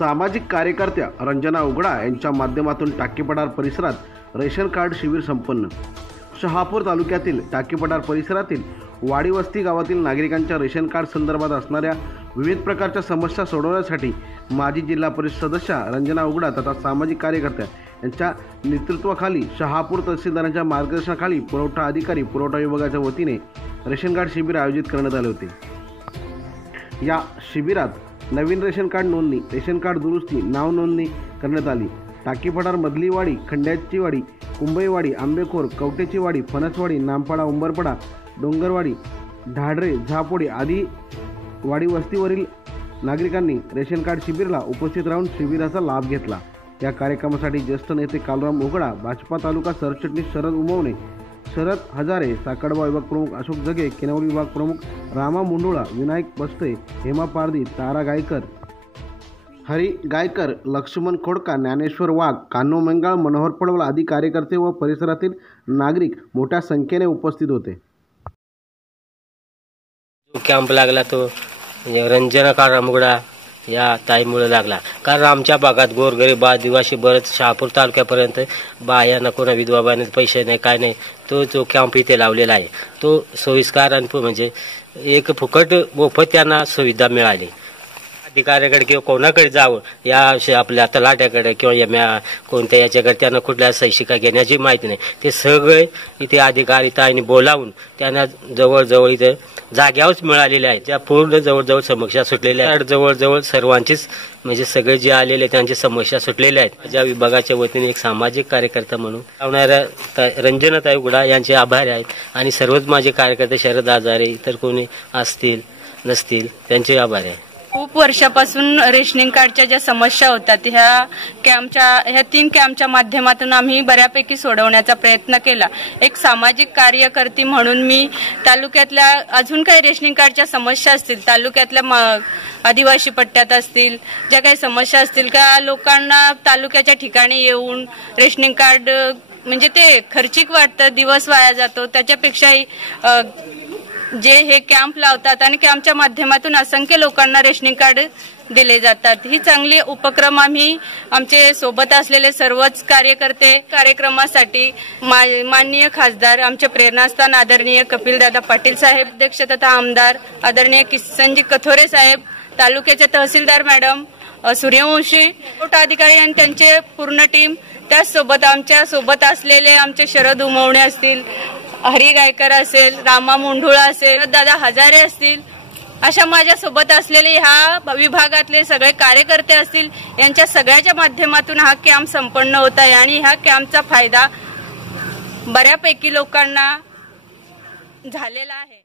सामाजिक कार्यकर्त्या रंजना उघडा यांच्या माध्यमातून टाकीपठार परिसरात रेशन कार्ड शिबिर संपन्न। शहापूर तालुक्यातील टाकीपठार परिसरातील वाडी वस्ती गावातील नागरिकांच्या रेशन कार्ड संदर्भात असणाऱ्या विविध प्रकारच्या समस्या सोडवण्यासाठी माजी जिल्हा परिषद सदस्य रंजना उघडा तथा सामाजिक कार्यकर्त्या यांच्या नेतृत्वाखाली शहापूर तहसीलदारांच्या मार्गदर्शनाखाली पुरवठा अधिकारी पुरवठा विभागाच्या वतीने रेशन कार्ड शिबिर आयोजित करण्यात आले होते। या शिबिरात नवीन रेशन कार्ड नोंदणी, रेशन कार्ड दुरुस्ती, नाव नोंदणी करण्यात आली। टाकीपठार मधली वाडी, खंड्याची वाडी, कुंभईवाडी, आंबेखोर, कवटेची वाडी, फणसवाडी, नामपाडा, उंबरपाडा, डोंगरवाडी, ढाडरे, झापोडी आदी वाडी वस्तीवरील नागरिकांनी रेशन कार्ड शिबिराला उपस्थित राहून शिबिराचा लाभ घेतला। या कार्यक्रमासाठी ज्येष्ठ नेते कालराम उघडा, भाजपा तालुका सरचिटणीस शरद उमवणे, शरद हजारे, साकडवा विभाग प्रमुख अशोक जगे, केनवली विभाग प्रमुख रामा मुंडुळा, विनायक बस्ते, हेमा पारदी, तारा गायकर, हरी गायकर, लक्ष्मण खोडका, ज्ञानेश्वर वाघ, कान्हो मंगाळ, मनोहर पडवळ आदी कार्यकर्ते व परिसरातील नागरिक मोठ्या संख्येने उपस्थित होते। कॅम्प लागला तो रंजना कालराम उघडा या ताईमुळे लागला, कारण आमच्या भागात गोरगरीब आदिवासी बरेच शहापूर तालुक्यापर्यंत बायांना कोणा विधवा बायांना पैसे नाही काय नाही, तो जो कॅम्प इथे लावलेला आहे तो सोयीस्कर आणि म्हणजे एक फुकट मोफत त्यांना सुविधा मिळाली। अधिकाऱ्याकडे किंवा कोणाकडे जावं या आपल्या तलाट्याकडे किंवा या कोणत्या याच्याकडे त्यांना कुठल्या सहीशिका घेण्याची माहिती नाही, ते सगळे इथे अधिकारी ताईंनी बोलावून त्यांना जवळजवळ इथे जाग्यावरच मिळालेले आहेत। त्या पूर्ण जवळजवळ समस्या सुटलेल्या आहेत। जवळजवळ सर्वांचीच म्हणजे सगळे जे आलेले त्यांची समस्या सुटलेल्या आहेत। ज्या विभागाच्या वतीने एक सामाजिक कार्यकर्ता म्हणून लावणाऱ्या रंजनाताई उघडा यांचे आभार आहेत आणि सर्वच माझे कार्यकर्ते शरद हजारे इतर कोणी असतील नसतील त्यांचे आभार आहे। खूप वर्षापासून रेशनिंग कार्डच्या ज्या समस्या होतात ह्या 3 कॅम्पच्या माध्यमातून आम्ही बऱ्यापैकी सोडवण्याचा प्रयत्न केला। एक सामाजिक कार्यकर्ती म्हणून मी तालुक्यातल्या अजून काही रेशनिंग कार्डच्या समस्या असतील, तालुक्यातल्या आदिवासी पट्ट्यात असतील, ज्या काही समस्या असतील का लोकांना तालुक्याच्या ठिकाणी येऊन रेशनिंग कार्ड म्हणजे ते खर्चिक वाटतं, दिवस वाया जातो, त्याच्यापेक्षाही जे हे कॅम्प लावतात आणि कॅम्पच्या माध्यमातून असंख्य लोकांना रेशनिंग कार्ड दिले जातात। ही चांगली उपक्रम आम्ही आमचे सोबत असलेले सर्वच कार्यकर्ते कार्यक्रमासाठी माननीय खासदार आमचे प्रेरणास्थान आदरणीय कपिलदादा पाटील साहेब, अध्यक्ष तथा आमदार आदरणीय किसनजी कथोरे साहेब, तालुक्याचे तहसीलदार मॅडम सूर्यवंशी, पुरवठा अधिकारी आणि त्यांचे पूर्ण टीम, त्याचसोबत आमच्या सोबत असलेले आमचे शरद उमवणे असतील, हरी गायकर असेल, रामा मुंडुळा असेल, दादा हजारे असतील, अशा माझ्या सोबत असलेले ह्या विभागातले सगळे कार्यकर्ते असतील, यांच्या सगळ्याच्या माध्यमातून हा कॅम्प संपन्न होत आहे आणि ह्या कॅम्पचा फायदा बऱ्यापैकी लोकांना झालेला आहे।